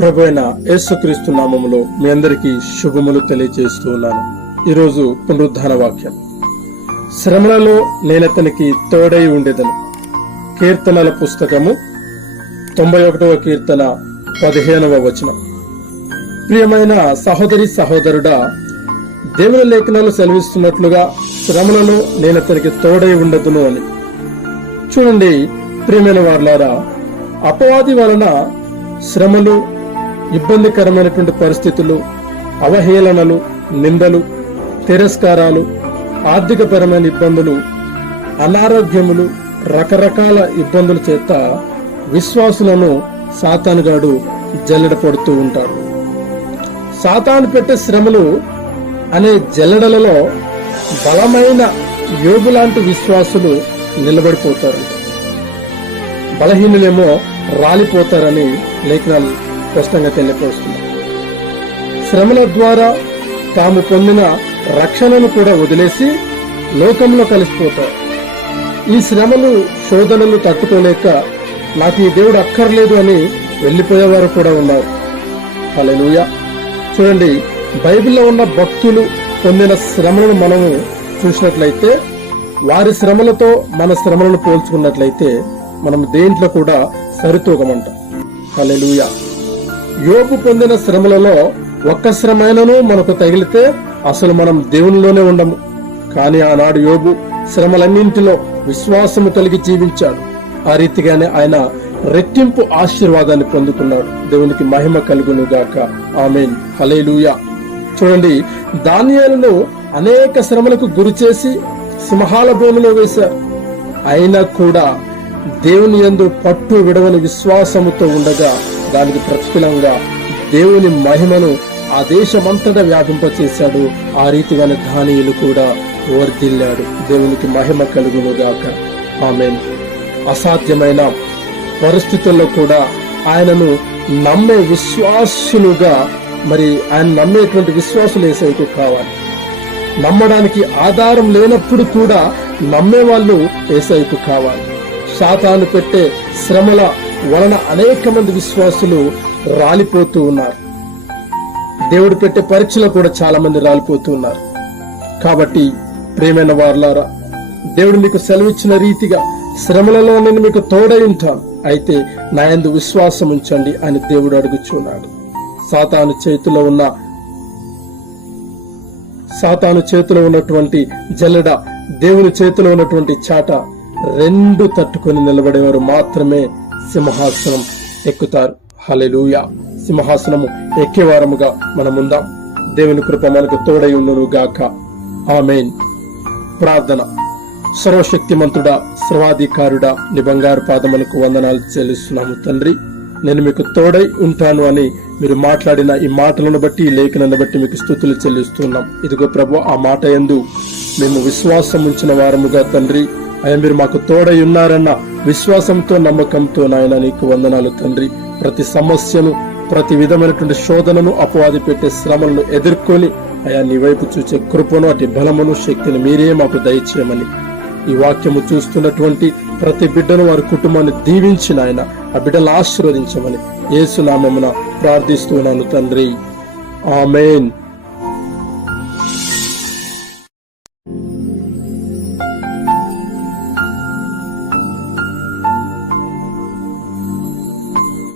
ప్రభు అయిన యేసుక్రీస్తు నామములో మీ అందరికీ శుభములు తెలియజేస్తూ ఉన్నాను. ఈరోజు పునరుద్ధాన వాక్యం. శ్రమలలో నేనతనికి తోడై ఉండేదను. కీర్తనల పుస్తకము తొంభై ఒకటవ కీర్తన పదిహేనవ వచనం. ప్రియమైన సహోదరి సహోదరుడా దేవుని లేఖనాలు సెలవిస్తున్నట్లుగా శ్రమలలో నేనతనికి తోడై ఉండదును అని. చూడండి ప్రియమైన వారులారా అపవాది వలన శ్రమలు ఇబ్బందికరమైనటువంటి పరిస్థితులు అవహేళనలు నిందలు తిరస్కారాలు ఆర్థికపరమైన ఇబ్బందులు అనారోగ్యములు రకరకాల ఇబ్బందుల చేత విశ్వాసులను సాతానుగాడు జల్లెడ పడుతూ ఉంటాడు. సాతాను పెట్టే శ్రమలు అనే జల్లెడలలో బలమైన యోగు లాంటి విశ్వాసులు నిలబడిపోతారు. బలహీనులేమో రాలిపోతారని లేఖనాలు స్పష్టంగా తెలియపరుస్తుంది. శ్రమల ద్వారా తాము పొందిన రక్షణను కూడా వదిలేసి లోకంలో కలిసిపోతారు ఈ శ్రమలు శోధనలు తట్టుకోలేక నాకు ఈ దేవుడు అక్కర్లేదు అని వెళ్ళిపోయేవారు కూడా ఉన్నారు. అలెలుయ చూడండి బైబిల్లో ఉన్న భక్తులు పొందిన శ్రమలను మనము చూసినట్లయితే వారి శ్రమలతో మన శ్రమలను పోల్చుకున్నట్లయితే మనం దేంట్లో కూడా సరితూగమంటాం. అలెలుయా యోగు పొందిన శ్రమలలో ఒక్క శ్రమైనను మనకు తగిలితే అసలు మనం దేవునిలోనే ఉండము. కానీ ఆనాడు యోగు శ్రమలన్నింటిలో విశ్వాసము కలిగి జీవించాడు. ఆ రీతిగానే ఆయన రెట్టింపు ఆశీర్వాదాన్ని పొందుకున్నాడు. దేవునికి మహిమ కలుగును గాక ఆమెన్. హలేలుయా చూడండి ధాన్యాలను అనేక శ్రమలకు గురి చేసి సింహాల భూమిలో వేశారు. అయినా కూడా దేవుని యందు పట్టు విడవని విశ్వాసముతో ఉండగా దానికి ప్రతిఫలంగా దేవుని మహిమను ఆ దేశమంతటా వ్యాపింపచేశాడు. ఆ రీతిగానే ధానీయులు కూడా వర్ధిల్లాడు దేవునికి మహిమ కలుగును గాక. ఆమె అసాధ్యమైన పరిస్థితుల్లో కూడా ఆయనను నమ్మే విశ్వాసులుగా మరి ఆయన నమ్మేటువంటి విశ్వాసులు ఏసైకు కావాలి. నమ్మడానికి ఆధారం లేనప్పుడు కూడా నమ్మే వాళ్ళు ఏసైకు కావాలి. శాతాను పెట్టే శ్రమల వలన అనేక మంది విశ్వాసులు రాలిపోతూ ఉన్నారు. దేవుడు పెట్టే పరీక్షలో కూడా చాలా మంది రాలిపోతూ ఉన్నారు. కాబట్టి ప్రేమైన వార్లారా దేవుడు మీకు సెలవిచ్చిన రీతిగా శ్రమలలో నేను మీకు తోడై ఉంటాను. అయితే నాయందు విశ్వాసం ఉంచండి అని దేవుడు అడుగుచున్నాడు. సాతాను చేతిలో ఉన్న సాతాను చేతిలో ఉన్నటువంటి జల్లెడ దేవుని చేతిలో ఉన్నటువంటి చాట రెండు తట్టుకొని నిలబడేవారు మాత్రమే సింహాసనం ఎక్కుతారు. హలెలూయ సింహాసనము ఎక్కేవారముగా మనముందాం దేవుని కృప మనకు తోడై ఉండును గాక. ఆమెన్. ప్రార్థన. సర్వశక్తిమంతుడా సర్వాధికారుడా నీ బంగారు పాదములకు వందనాలు చెల్లిస్తున్నాము తండ్రి. నేను మీకు తోడై ఉంటాను అని మీరు మాట్లాడిన ఈ మాటలను బట్టి ఈ లేఖనను బట్టి మీకు స్థుతులు చెల్లిస్తున్నాం. ఇదిగో ప్రభు ఆ మాట ఎందు మేము విశ్వాసం ఉంచిన వారముగా తండ్రి. అయ్యా మీరు మాకు తోడై ఉన్నారన్న విశ్వాసంతో నమ్మకంతో నాయన నీకు వందనాలు తండ్రి. ప్రతి సమస్యను ప్రతి విధమైనటువంటి శోధనను అపవాది పెట్టే శ్రమలను ఎదుర్కొని అయా నీ వైపు చూచే కృపను అటు బలమును శక్తిని మీరే మాకు దయచేయమని. ఈ వాక్యము చూస్తున్నటువంటి ప్రతి బిడ్డను వారి కుటుంబాన్ని దీవించిన ఆయన ఆ బిడ్డలు ఆశీర్వదించమని యేసునామమున ప్రార్థిస్తున్నాను తండ్రి. ఆమెన్.